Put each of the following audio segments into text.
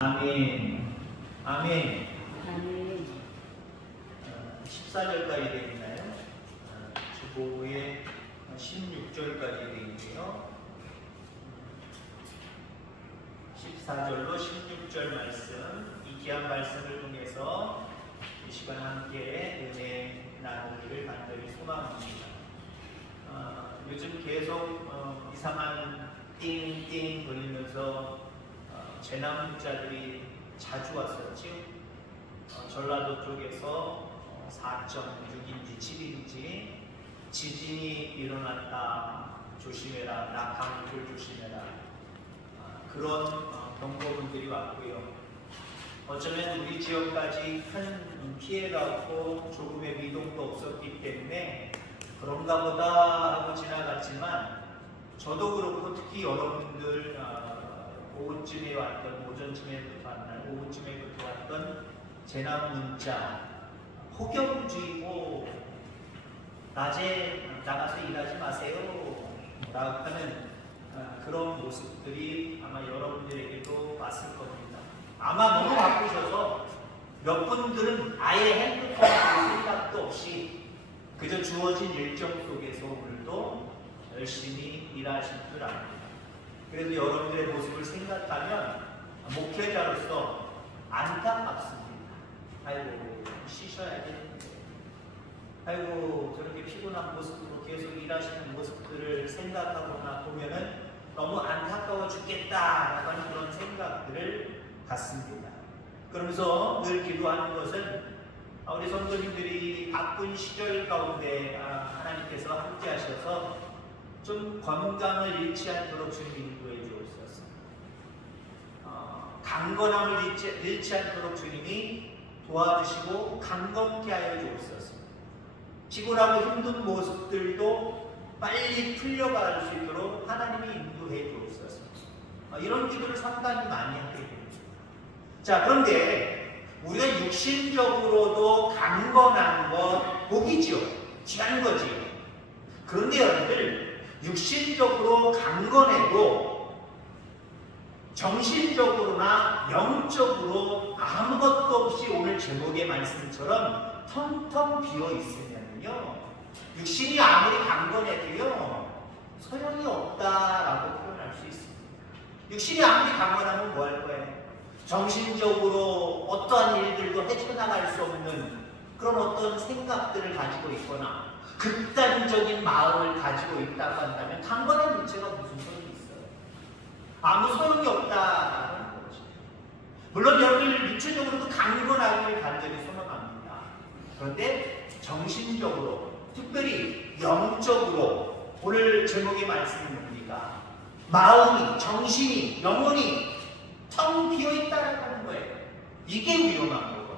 아멘. 아멘. 아멘. 14절까지 되어 있나요? 주보에 16절까지 되어 있네요. 14절로 16절 말씀, 이 귀한 말씀을 통해서 이 시간 함께 은혜 나누기를 간절히 소망합니다. 요즘 계속 이상한 띵띵 걸리면서 재난 문자들이 자주 왔었죠. 전라도 쪽에서 4.6인지 7인지 지진이 일어났다, 조심해라, 낙하물을 조심해라, 그런 경고문들이 왔고요. 어쩌면 우리 지역까지 큰 피해가 없고 조금의 미동도 없었기 때문에 그런가 보다 하고 지나갔지만, 저도 그렇고 특히 여러분들 오후쯤에 왔던, 오전쯤에부터 왔나요? 오후쯤에부터 왔던 재난 문자, 폭염주의보, 낮에 나가서 일하지 마세요 라고 하는 그런 모습들이 아마 여러분들에게도 왔을 겁니다. 아마 너무 바쁘셔서 몇 분들은 아예 핸드폰 볼 생각도 없이 그저 주어진 일정 속에서 오늘도 열심히 일하실 줄 압니다. 그래도 여러분들의 모습을 생각하면 목회자로서 안타깝습니다. 아이고, 쉬셔야 되는데, 아이고, 저렇게 피곤한 모습으로 계속 일하시는 모습들을 생각하거나 보면은 너무 안타까워 죽겠다라고 하는 그런 생각들을 갖습니다. 그러면서 늘 기도하는 것은 우리 성도님들이 바쁜 시절 가운데 하나님께서 함께 하셔서 좀 건강을 잃지 않도록 주님 인도해 주옵소서. 강건함을 잃지 않도록 주님이 도와주시고 강건케 하여 주옵소서. 피곤하고 힘든 모습들도 빨리 풀려갈 수 있도록 하나님이 인도해 주옵소서. 이런 기도를 상당히 많이 하게 됩니다. 자, 그런데 우리가 육신적으로도 강건한 것 복이지요. 귀한 거지요. 그런데 여러분들, 육신적으로 강건해도 정신적으로나 영적으로 아무것도 없이 오늘 제목의 말씀처럼 텅텅 비어 있으면요, 육신이 아무리 강건해도요 소용이 없다라고 표현할 수 있습니다. 육신이 아무리 강건하면 뭐 할 거예요? 정신적으로 어떠한 일들도 헤쳐나갈 수 없는 그런 어떤 생각들을 가지고 있거나 극단적인 마음을 가지고 있다고 한다면 강건한 육체가 무슨 소용이 있어요? 아무 소용이 없다라는 거죠. 물론 여러분들 육체적으로도 강건하기를 간절히 소망합니다. 그런데 정신적으로, 특별히 영적으로 오늘 제목의 말씀이 뭡니까? 마음이, 정신이, 영혼이 텅 비어있다는 거예요. 이게 위험한 거거든요.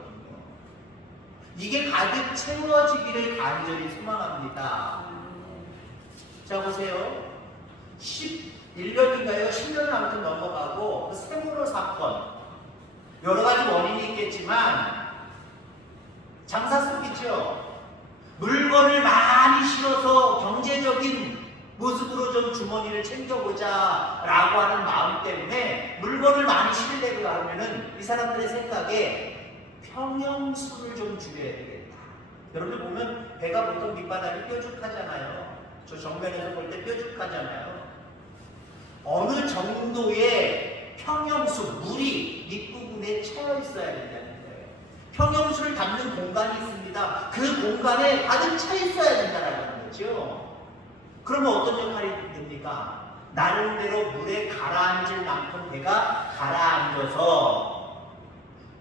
이게 가득 채워지기를 간절히 소망합니다. 자, 보세요. 11년인가요? 10년은 아무튼 넘어가고 그 세월호 사건, 여러 가지 원인이 있겠지만 장사 속이죠. 물건을 많이 실어서 경제적인 모습으로 좀 주머니를 챙겨보자 라고 하는 마음 때문에 물건을 많이 실으려고 하면은 이 사람들의 생각에 평형수를 좀 줄여야 되겠다. 여러분들 보면 배가 보통 밑바닥이 뾰족하잖아요. 저 정면에서 볼 때 뾰족하잖아요. 어느 정도의 평형수, 물이 밑부분에 채워 있어야 된다는 거예요. 평형수를 담는 공간이 있습니다. 그 공간에 가득 차 있어야 된다는 거죠. 그러면 어떤 역할이 됩니까? 나름대로 물에 가라앉을 만큼 배가 가라앉아서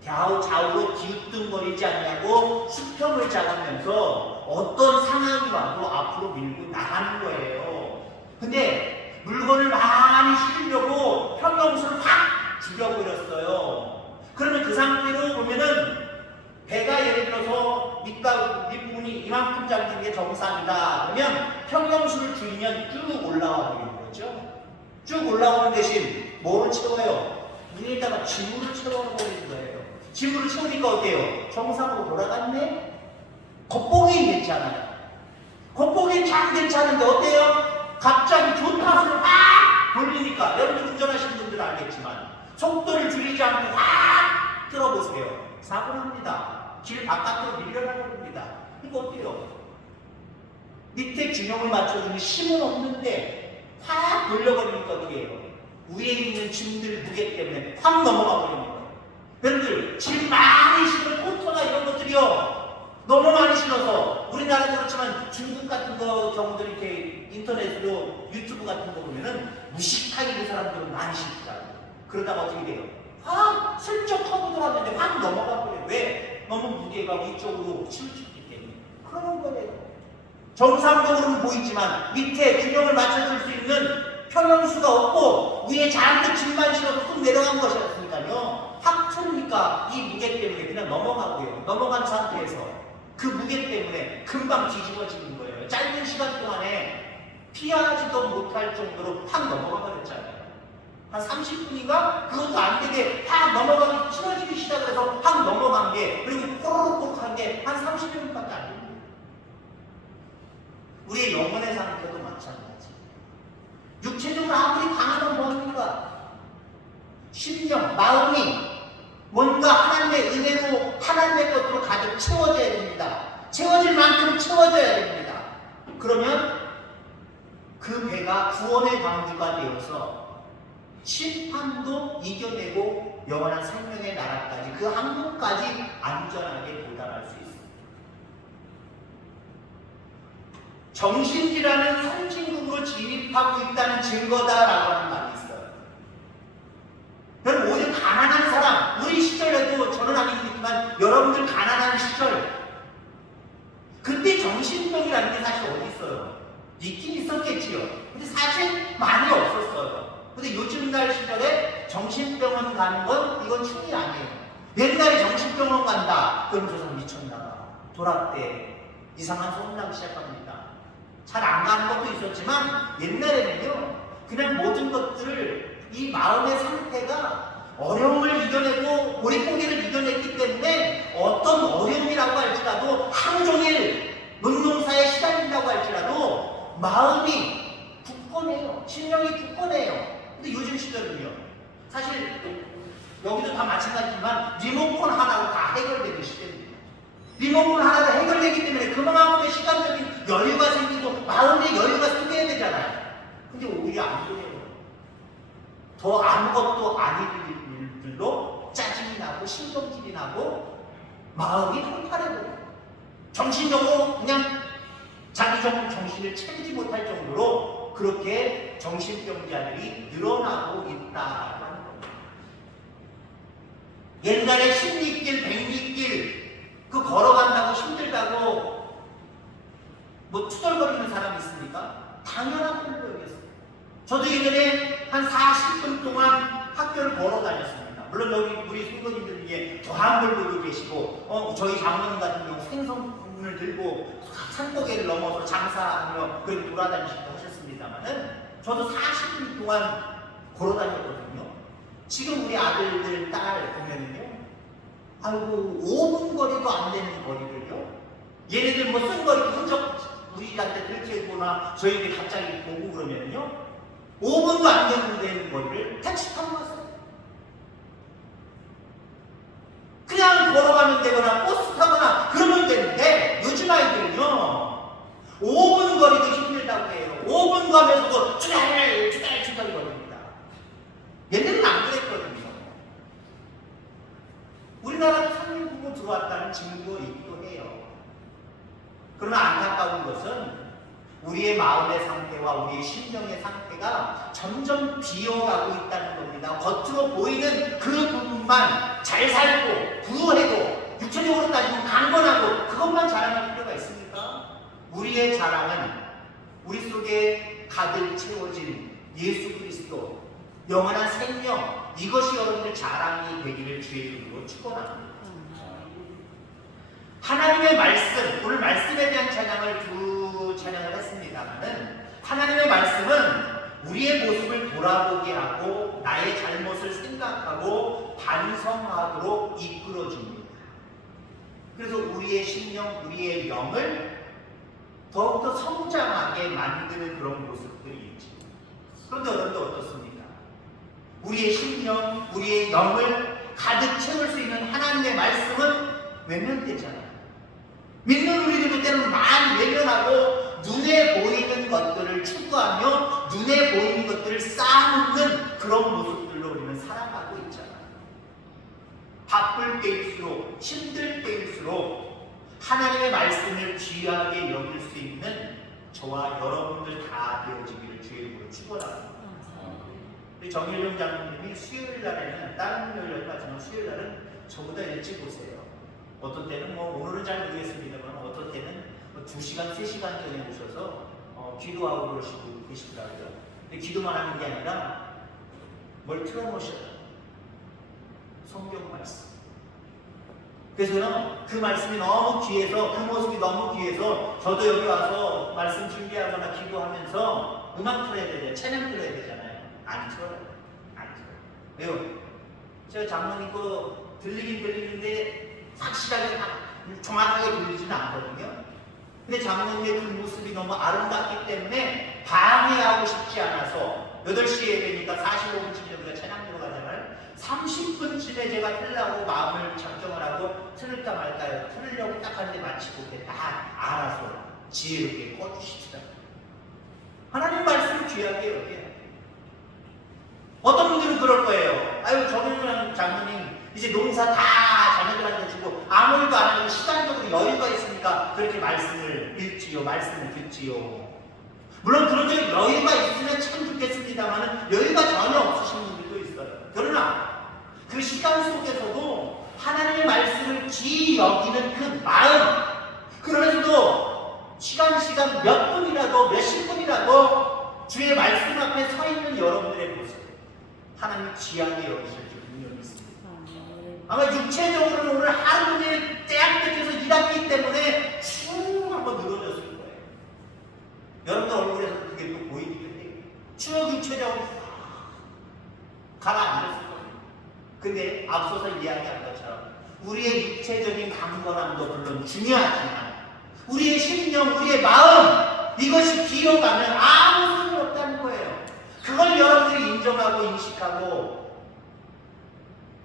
좌우로 기웃등거리지 않냐고 수평을 잡으면서 어떤 상황이 와도 앞으로 밀고 나가는 거예요. 근데 물건을 많이 실으려고 평형수를 확 죽여버렸어요. 그러면 그 상태로 보면은 배가 예를 들어서 밑부분이 이만큼 잡는 게 정상이다. 그러면 평형수를 줄이면 쭉 올라와 버리는 거죠. 쭉 올라오는 대신 뭐를 채워요? 위에다가 지물을 채워버리는 거예요. 지물을 채우니까 어때요? 정상으로 돌아갔네? 겉보기 괜찮아요. 겉보기 참 괜찮은데 어때요? 갑자기 조타수를 막 돌리니까, 여러분들 운전하시는 분들은 알겠지만 속도를 줄이지 않고 확 들어보세요. 사고 납니다. 길 바깥으로 밀려나가 봅니다. 이거 어때요? 밑에 균형을 맞춰주는 힘은 없는데 확 돌려버리니까 어떻게 해요? 위에 있는 짐들 무게 때문에 확 넘어가 버립니다. 여러분들 짐 많이 실은 포터나 이런 것들이요 너무 많이 실어서 우리나라도 그렇지만 중국 같은 거 경우들 이렇게 인터넷으로 유튜브 같은 거 보면은 무식하게 그 사람들은 많이 실더라고요. 그러다가 어떻게 돼요? 확 슬쩍 하고 들어왔는데 확 넘어가 버려요. 왜? 너무 무게가 위쪽으로 치우쳤기 때문에 그러는 거예요. 정상적으로는 보이지만 밑에 균형을 맞춰줄 수 있는 평형수가 없고 위에 잔뜩 짐만 실어서 뚝 내려간 것이었으니까요. 확 틀으니까 이 무게 때문에 그냥 넘어가고요. 넘어간 상태에서 그 무게 때문에 금방 뒤집어지는 거예요. 짧은 시간 동안에 피하지도 못할 정도로 확 넘어가 버렸잖아요. 한 30분인가? 그것도 안 되게 확 넘어가기 치러지기 시작을 해서 확 넘어간 게 그리고 꼬르륵 한 게 한 30분밖에 안 됩니다. 우리의 영혼의 상태도 마찬가지. 육체적으로 아무리 강하면 뭐합니까? 심령, 마음이 뭔가 하나님의 은혜로 하나님의 것으로 가득 채워져야 됩니다. 채워질 만큼 채워져야 됩니다. 그러면 그 배가 구원의 방주가 되어서 심판도 이겨내고 영원한 생명의 나라까지 그 항구까지 안전하게 도달할 수 있습니다. 정신질환은 선진국으로 진입하고 있다는 증거다라고 하는 말이 있어요. 여러분 오히려 가난한 사람, 우리 시절에도 저는 아니지만 여러분들 가난한 시절 그때 정신병이라는 게 사실 어디 있어요? 있긴 있었겠지요. 근데 사실 많이 없었어요. 근데 요즘 날 시절에 정신병원 가는 건 이건 충이 아니에요. 옛날에 정신병원 간다. 그럼 저 사람 미쳤나 봐. 돌아대 이상한 소문나기 시작합니다. 잘 안 가는 것도 있었지만 옛날에는요. 그냥 모든 것들을 이 마음의 상태가 어려움을 이겨내고 고리고개를 이겨냈기 때문에 어떤 어려움이라고 할지라도 하루 종일 논농사에 시달린다고 할지라도 마음이 굳건해요. 심령이 굳건해요. 근데 요즘 시절은요. 사실 여기도 다 마찬가지지만 리모컨 하나로 다 해결되는 시대입니다. 리모컨 하나로 해결되기 때문에 그만큼의 시간적인 여유가 생기고 마음의 여유가 생겨야 되잖아요. 근데 오히려 안 그래요. 더 아무것도 아닌 일들로 짜증이 나고 신경질이 나고 마음이 폭발해버려요. 정신적으로 그냥 자기 정신을 차리지 못할 정도로 그렇게 정신병자들이 늘어나고 있다라고 하는 겁니다. 옛날에 10리길, 100리길 그 걸어간다고 힘들다고 뭐 투덜거리는 사람 있습니까? 당연한 편이었어요. 저도 예전에 한 40분 동안 학교를 걸어 다녔습니다. 물론 여기 우리 선생님들 중에 도함불도 계시고 저희 장모님 같은 경우 생선을 들고 산고개를 넘어서 장사하며 그렇게 돌아다니시고 하셨습니다만은 저도 40분 동안 걸어 다녔거든요. 지금 우리 아들들, 딸 보면은요, 아이고 5분 거리도 안 되는 거리를요. 얘네들 뭐 쓴거리 흔적 우리한테 들켜있거나 저희들이 갑자기 보고 그러면은요, 5분도 안 되는 거리를 택시 타고 갔어요. 그냥 걸어가면 되거나 버스 타거나 그러면 되는데 요즘 아이들은요 5분 거리도 힘들다고 해요. 5분 가면서도 투덜투덜 거립니다. 얘네는 안 그랬거든요. 우리나라도 상륙국으로 들어왔다는 증거가 있기도 해요. 그러나 안타까운 것은 우리의 마음의 상태와 우리의 심령의 상태가 점점 비어가고 있다는 겁니다. 겉으로 보이는 그 부분만 잘 살고 부유하고 육체적으로 따지면 강건하고 그것만 자랑할 필요가 있습니까? 우리의 자랑은 우리 속에 가득 채워진 예수 그리스도 영원한 생명, 이것이 여러분들 자랑이 되기를 주의 이름으로 축원합니다. 하나님의 말씀, 오늘 말씀에 대한 찬양을 두 찬양을 했습니다만은 하나님의 말씀은 우리의 모습을 돌아보게 하고 나의 잘못을 생각하고 반성하도록 이끌어줍니다. 그래서 우리의 심령, 우리의 영을 더욱더 성장하게 만드는 그런 모습들이 있죠. 그런데 여러분들 어떻습니까? 우리의 심령, 우리의 영을 가득 채울 수 있는 하나님의 말씀은 외면되잖아요. 믿는 우리들도 때로는 많이 외면하고 눈에 보이는 것들을 추구하며 눈에 보이는 것들을 쌓아놓는 그런 모습들로 우리는 살아가고 있잖아요. 바쁠 때일수록 힘들 때일수록 하나님의 말씀을 귀하게 여길 수 있는 저와 여러분들 다 되어지기를 주의 이름으로 축원합니다. 우리 정일용 장로님이 수요일 날에는 다른 요일날 빠지만 수요일 날은 저보다 일찍 오세요. 어떤 때는 오늘은 잘 모르겠습니다만 어떤 때는 2시간, 3시간 전에 오셔서 기도하고 그러시고 계시더라고요. 근데 기도만 하는 게 아니라 뭘 틀어놓으셔요. 성경 말씀. 그래서 저는 그 말씀이 너무 귀해서, 그 모습이 너무 귀해서 저도 여기 와서 말씀 준비하거나 기도하면서 음악 틀어야 되잖아요. 찬양 틀어야 되잖아요. 안 틀어요. 안 틀어요. 왜요? 제가 장로님 거 들리긴 들리는데 확실하게 정확하게 들리지는 않거든요. 근데 장로님의 그 모습이 너무 아름답기 때문에 방해하고 싶지 않아서 8시에 되니까 45분쯤에 우리가 찬양 들어가잖아요. 30분쯤에 제가 틀라고 마음을 작정을 하고 틀을까 말까요? 틀으려고 딱 하는데 마치고 다 알아서 지혜롭게 꺼주시더라고요. 하나님 말씀 귀하게 여겨요. 어떤 분들은 그럴 거예요. 아유, 정일용 장로님 이제 농사 다 자녀들한테 주고 아무 일도 안 하고 시간적으로 여유가 있으니까 그렇게 말씀을 읽지요, 말씀을 듣지요. 물론 그런 적 여유가 있으면 참 좋겠습니다만 여유가 전혀 없으신 분들도 있어요. 그러나 그 시간 속에서도 하나님의 말씀을 귀히 여기는 그 마음, 그러면서도 시간 몇 분이라도 몇십 분이라도 주의 말씀 앞에 서 있는 여러분들의 모습, 하나님이 귀하게 여기실 줄 분명히 믿습니다. 아마 육체적으로는 오늘 하루 종일 떼약볕에서 일했기 때문에 쭉 한번 늘어졌을 거예요. 여러분들 얼굴에서 그게 또 보이기 때문에 쭉 육체적으로 가라앉았을 거예요. 근데 앞서서 이야기한 것처럼 우리의 육체적인 강건함도 물론 중요하지만 우리의 심령, 우리의 마음, 이것이 비어가면 아무 소용이 없다는 거예요. 그걸 여러분들이 인정하고 인식하고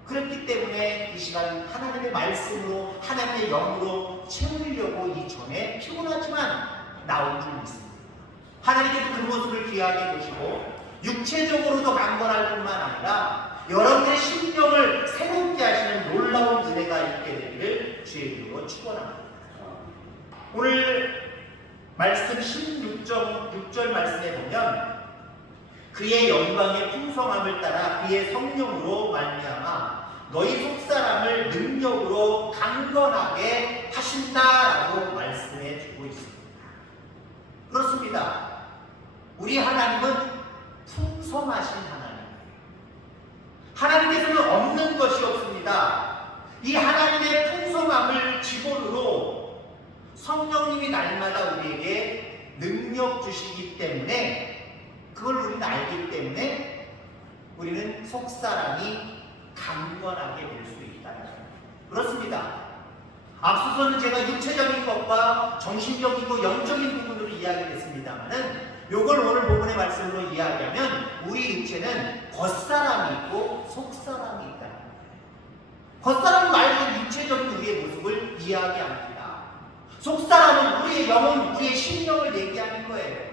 그렇기 때문에 이 시간 하나님의 말씀으로, 하나님의 영으로 채우려고 이전에 피곤하지만 나온 줄 믿습니다. 하나님께서 그 모습을 귀하게 보시고 육체적으로도 강건할 뿐만 아니라 여러분의 심령을 새롭게 하시는 놀라운 은혜가 있게 되기를 주의 이름으로 축원합니다. 오늘 말씀 16절 말씀에 보면 그의 영광의 풍성함을 따라 그의 성령으로 말미암아 너희 속사람을 능력으로 강건하게 하신다라고 말씀해 주고 있습니다. 그렇습니다. 우리 하나님은 풍성하신 하나님께서는 없는 것이 없습니다. 이 하나님의 풍성함을 기본으로 성령님이 날마다 우리에게 능력 주시기 때문에 그걸 우리는 알기 때문에 우리는 속사람이 강건하게 될 수 있다는 거예요. 그렇습니다. 앞서서는 제가 육체적인 것과 정신적이고 영적인 부분으로 이야기했습니다만은 요걸 오늘 본문의 말씀으로 이야기하면 우리 육체는 겉사람이 있고 속사람이 있다. 겉사람 말고 육체적인 우리의 모습을 이야기합니다. 속사람은 우리의 영혼, 우리의 심령을 얘기하는 거예요.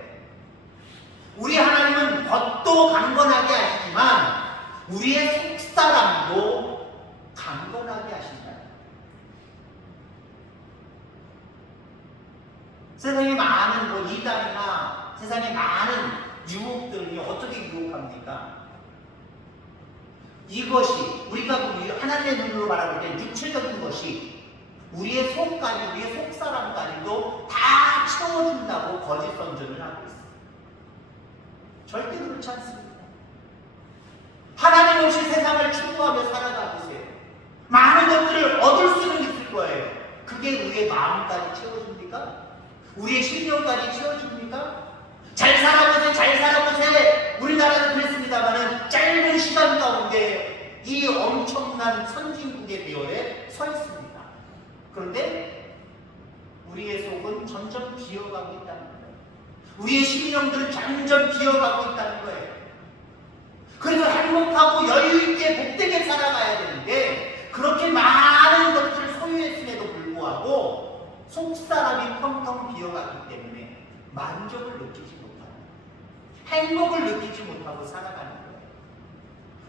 우리 하나님은 겉도 강건하게 하시지만 우리의 속사람도 강건하게 하신다. 세상에 많은 이단이나 세상에 많은 유혹들이 어떻게 유혹합니까? 이것이 우리가 하나님의 눈으로 바라볼 때 육체적인 것이 우리의 속까지, 우리의 속사람까지도 다 채워준다고 거짓 선전을 하고 있습니다. 절대 그렇지 않습니다. 하나님 없이 세상을 추구하며 살아가 보세요. 많은 것들을 얻을 수는 있을 거예요. 그게 우리의 마음까지 채워줍니까? 우리의 심령까지 채워줍니까? 잘 살아보세요, 잘 살아보세요. 우리나라는 그랬습니다만은 짧은 시간 가운데 이 엄청난 선진국의 대열에 서 있습니다. 그런데 우리의 속은 점점 비어가고 있다는 거예요. 우리의 심령들은 점점 비어가고 있다는 거예요. 그래서 행복하고 여유있게 복되게 살아가야 되는데 그렇게 많은 것을 소유했음에도 불구하고 속사람이 텅텅 비어가기 때문에 만족을 느끼지 못하고 행복을 느끼지 못하고 살아가는 거예요.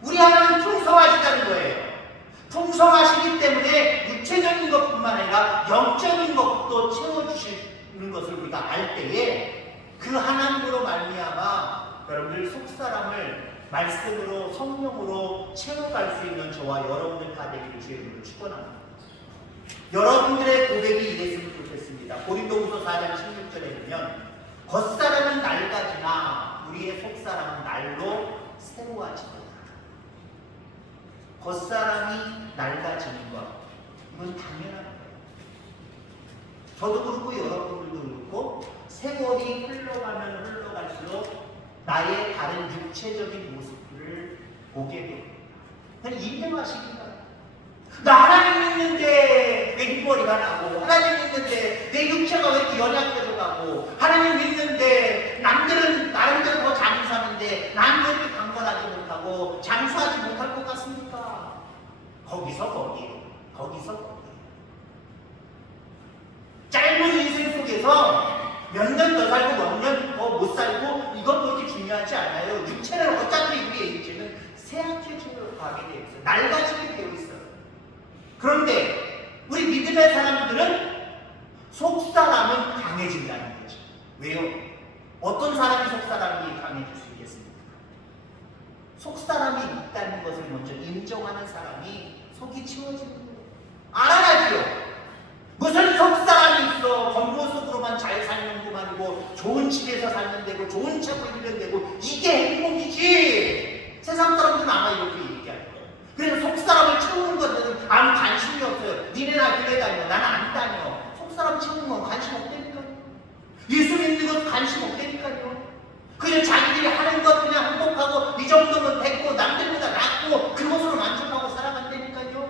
우리 하나님 풍성하시다는 거예요. 풍성하시기 때문에 육체적인 것뿐만 아니라 영적인 것도 채워주시는 것을 우리가 알 때에 그 하나님으로 말미암아 여러분들 속사람을 말씀으로 성령으로 채워갈 수 있는 저와 여러분들 다 되기를 주의 이름으로 축원합니다. 여러분들의 고백이 이랬으면 좋겠습니다. 고린도후서 4장 16절에 보면 겉사람은 낡아지나 우리의 속사람은 날로 새로워지고 겉사람이 낡아지는 것 이건 당연한 거예요. 저도 그렇고 여러분들도 그렇고 세월이 흘러가면 흘러갈수록 나의 다른 육체적인 모습들을 보게 됩니다. 그냥 인정하시기 바랍니다. 나 하나님 믿는데 내 흰머리가 나고 하나님 믿는데 내 육체가 왜 이렇게 연약해져 가고 하나님 믿는데 남들은 나름대로 더 잘 사는데 난 왜 이렇게 강건하지 못하고 장수하지 못할 것 같습니까? 거기서 거기 짧은 인생 속에서 몇 년 더 살고 몇 년 더 못 살고 이건 그렇게 중요하지 않아요. 육체는 어차피 우리의 육체는 쇠약해져 가게 되어 있어요. 낡아지게 되어 있어요. 그런데 우리 믿음의 사람들은 속사람은 강해진다는 거죠. 왜요? 어떤 사람이 속사람이 강해질 수 있겠습니까? 속사람이 있다는 것을 먼저 인정하는 사람이 속이 채워지는 거예요. 알아야죠. 무슨 속사람이 있어. 겉모습으로만 잘 살는 것만이고 좋은 집에서 살면 되고 좋은 차고 입으면 되고 이게 행복이지. 세상 사람들은 아마 이렇게 얘기할 거예요. 그래서 속사람을 채우는 것에는 아무 관심이 없어요. 니네나 교회 다녀. 나는 안 다녀. 속사람 채우는 건 관심 없다니까요. 예수 믿는 것 관심 없다니까요. 그냥 자기들이 하는 것 그냥 행복하고 이 정도면 됐고 남들보다 낫고 그것으로 만족하고 살아간다니까요.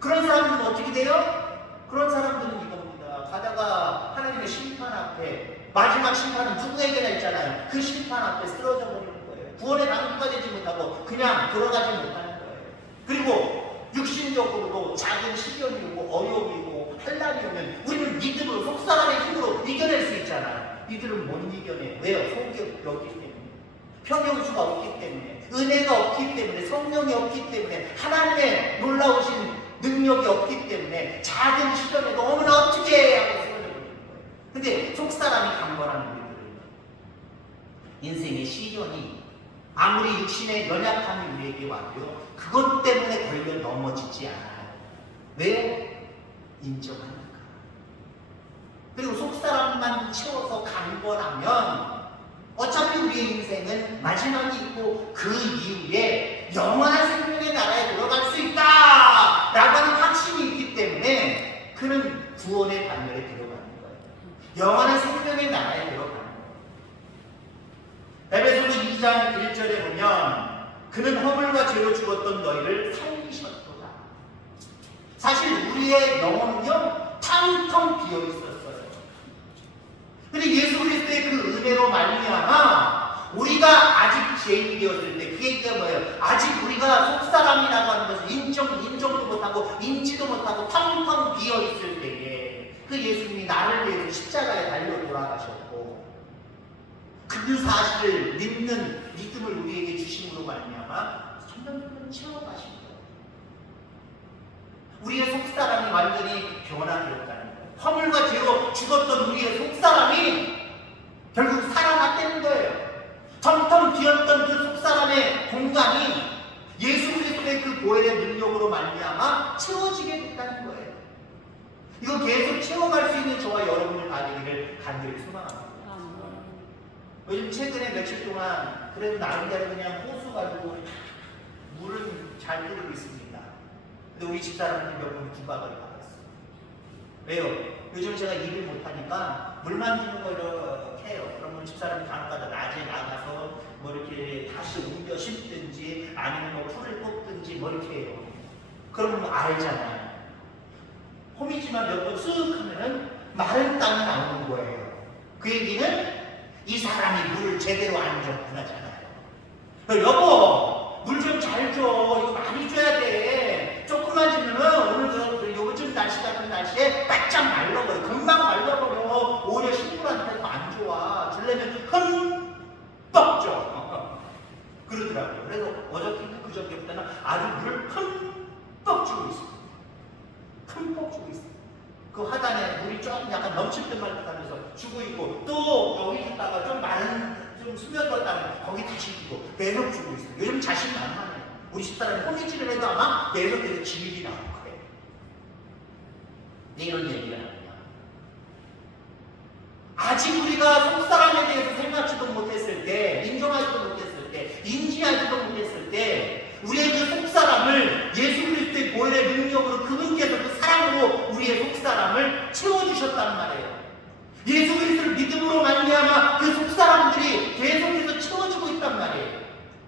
그런 사람들은 어떻게 돼요? 그런 사람들은 이겁니다. 가다가 하나님의 심판 앞에 마지막 심판은 누구에게나 있잖아요. 그 심판 앞에 쓰러져 버리는 거예요. 구원의 당부가 되지 못하고 그냥 들어가지 못하는 거예요. 그리고 육신적으로도 작은 시련이 오고 어려움이 오고 환난이 오면 우리는 믿음으로 속사람의 힘으로 이겨낼 수 있잖아요. 이들은 못 이겨내. 왜요? 속이 없기 때문에. 평형수가 없기 때문에. 은혜가 없기 때문에. 성령이 없기 때문에. 하나님의 놀라우신 능력이 없기 때문에 작은 시련에도 어머나 어떻게 하고 쓰러져 버리는 거예요. 근데 속사람이 강건한 우리들은 인생의 시련이 아무리 육신의 연약함이 우리에게 와도요 그것 때문에 걸려 넘어지지 않아요. 왜요? 인정하니까. 그리고 속사람만 채워서 강건하면 어차피 우리의 인생은 마지막이 있고 그 이후에 영원한 생명의 나라에 들어갈 수 있다 라고 하는 확신이 있기 때문에 그는 구원의 반열에 들어가는 거예요. 영원한 생명의 나라에 들어가는 거예요. 에베소서 2장 1절에 보면 그는 허물과 죄로 죽었던 너희를 살리셨도다. 사실 우리의 영혼은요 텅텅 비어 있었어요. 근데 예수 그리스도의 그 은혜로 말미암아 우리가 아직 죄인이 되었을 때 그 얘기가 뭐예요? 아직 우리가 속사람이라고 하는 것을 인정도 못하고 인지도 못하고 텅텅 비어 있을 때에 그 예수님이 나를 위해서 십자가에 달려 돌아가셨고 그 사실을 믿는 믿음을 우리에게 주심으로 말미암아 천년동안 채워가신 거예요. 우리의 속사람이 완전히 변화되었다는 거예요. 허물과 죄로 죽었던 우리의 속사람이 결국 살아났다는 거예요. 텅텅 비었던 그 속사람의 공간이 예수 그리스도의 그 보혈의 능력으로 말미암아 채워지게 됐다는 거예요. 이거 계속 채워갈 수 있는 저와 여러분을 다 되기를 간절히 소망합니다. 요즘 최근에 며칠 동안 그래도 나름대로 그냥 호수 가지고 물은 잘 뿌리고 있습니다. 근데 우리 집사람들 몇 분이 구박을 받았어요. 왜요? 요즘 제가 일을 못하니까 물만 주는 거 이렇게 해요. 그러면 집사람이 간혹가다 낮에 나가서 뭐 이렇게 다시 옮겨 심든지 아니면 뭐 풀을 뽑든지 뭐 이렇게 해요. 그러면 뭐 알잖아요. 홈이지만 몇 번 쓱 하면은 마른 땅이 나오는 거예요. 그 얘기는 이 사람이 물을 제대로 안 줬구나잖아요. 여보, 물 좀 잘 줘. 이거 많이 줘야 돼. 조금만 주면은 오늘 요즘 날씨 같은 날씨에 바짝 말라버려. 금방 말라버려. 오히려 식물한테도 안 좋아. 주려면 흠뻑 줘. 그러더라고요. 그래서 어저께 그저께부터는 아주 물을 흠뻑 주고 있어요. 흠뻑 주고 있어요. 그 하단에 물이 좀 약간 넘칠 듯 말 듯하면서 주고 있고, 또 여기 있다가 좀 마른 좀 스며들었다면 거기 다시 주고 계속 주고 있어요. 요즘 자신만만해요. 우리 집사람이 호미질을 해도 아마 계속해서 질이 나올 거예요. 네, 이런 얘기가 나옵니다. 아직 우리가 속사람에 대해서 생각지도 못했을 때, 인정하지도 못했을 때, 인지하지도 못했을 때, 우리의 그 속사람을 예수 그리스도의 보혈의 능력으로 그분께서 그 사랑으로 우리의 속사람을 채워주셨단 말이에요. 예수 그리스도를 믿음으로 말미암아 그 속사람들이 계속해서 채워지고 있단 말이에요.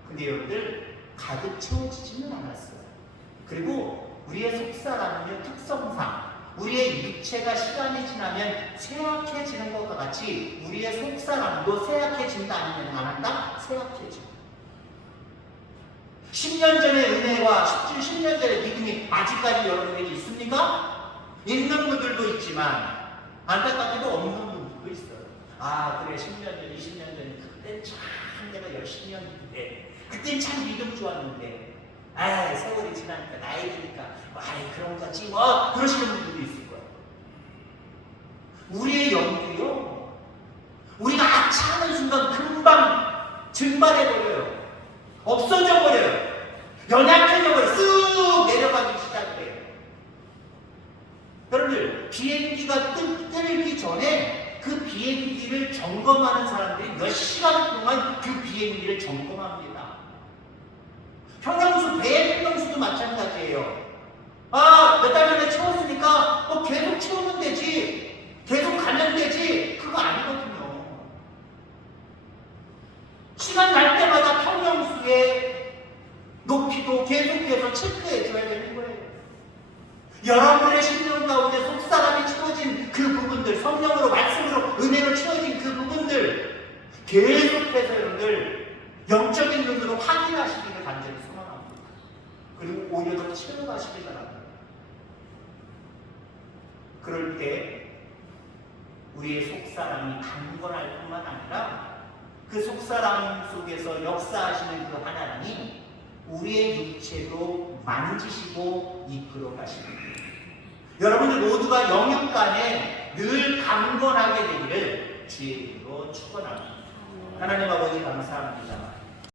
근데 여러분들 가득 채워지지는 않았어요. 그리고 우리의 속사람의 특성상 우리의 육체가 시간이 지나면 쇠약해지는 것과 같이 우리의 속사람도 쇠약해진다 아니면 안 한다? 쇠약해져. 10년 전의 은혜와 10년 전의 믿음이 아직까지 여러분에게 있습니까? 있는 분들도 있지만 안타깝게도 없는 분들도 있어요. 아 그래 10년 전, 20년 전에 그땐 참 내가 열심히 했는데 그땐 참 믿음 좋았는데 아 세월이 지나니까 나이 드니까 아이 그런 거지 뭐 그러시는 분들도 있을 거예요. 우리의 영도요 우리가 아차하는 순간 금방 증발해버려요. 없어져 버려요. 연약해져 버려요. 쓱 내려가기 시작해요. 여러분들 비행기가 뜨기 전에 그 비행기를 점검하는 사람들이 몇 시간 동안 그 비행기를 점검합니다. 평형수, 배의 평형수도 마찬가지예요. 아, 몇 달 전에 채웠으니까 계속 채우면 되지. 계속 가면 되지. 그거 아니거든요. 시간 날 때마다 평형수의 높이도 계속해서 체크해줘야 되는 거예요. 여러분의 심령 가운데 속사람이 채워진 그 부분들, 성령으로, 말씀으로, 은혜로 채워진 그 부분들 계속해서 여러분들 영적인 눈으로 확인하시기를 간절히 소망합니다. 그리고 오히려 더 채워가시기 바랍니다. 그럴 때 우리의 속사람이 강건할 뿐만 아니라 그 속사람 속에서 역사하시는 그 하나님이 우리의 육체도 만지시고 이끌어 가십니다. 여러분들 모두가 영육간에 늘 강건하게 되기를 주의 이름으로 축원합니다. 하나님 아버지 감사합니다.